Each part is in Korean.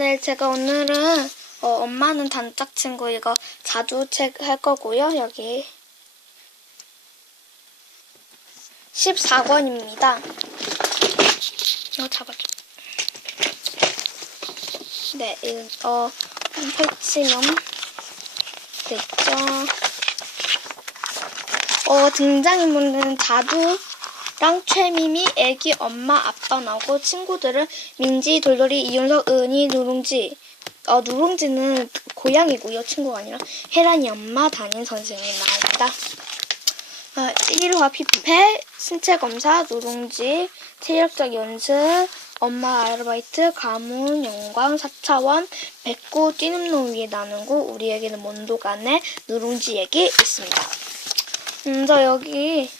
네, 제가 오늘은 어, 엄마는 단짝 친구 이거 자주책 할 거고요. 여기 14권입니다. 이거 잡아줘. 네, 이, 어, 펼치면 됐죠. 어, 등장인물은 자두 랑 최미미, 애기, 엄마, 아빠 나오고 친구들은 민지, 돌돌이, 이윤석, 은희, 누룽지. 어, 누룽지는 고양이고요. 친구가 아니라 혜란이 엄마, 담임 선생님 나옵니다. 어, 1화 피페, 신체 검사, 누룽지, 체력적 연습, 엄마 아르바이트, 가문, 영광, 4차원, 백구, 뛰는 놈 위에 나누고, 우리에게는 먼도간에 누룽지 얘기 있습니다. 먼저 여기,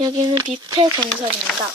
여기는 뷔페 전설입니다.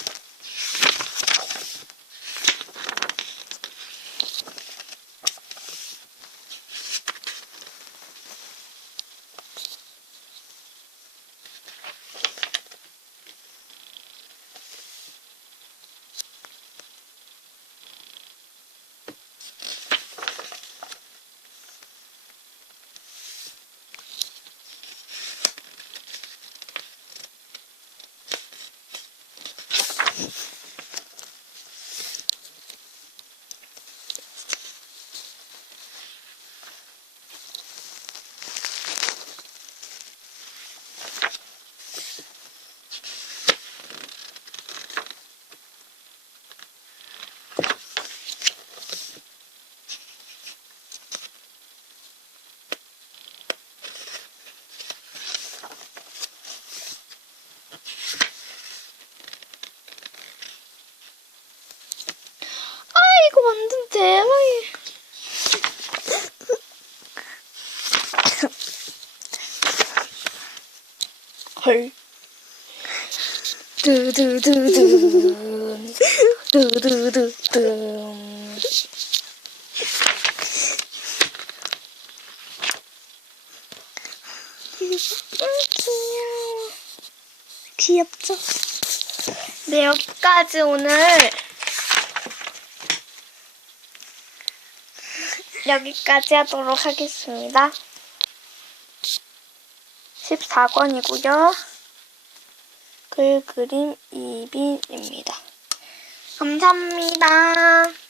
아, 이거 완전 대박이야. 헐. 두두두두. 두두두두. 귀엽죠? 네, 여기까지 오늘 여기까지 하도록 하겠습니다. 14권이고요. 글 그림 이빈입니다. 감사합니다.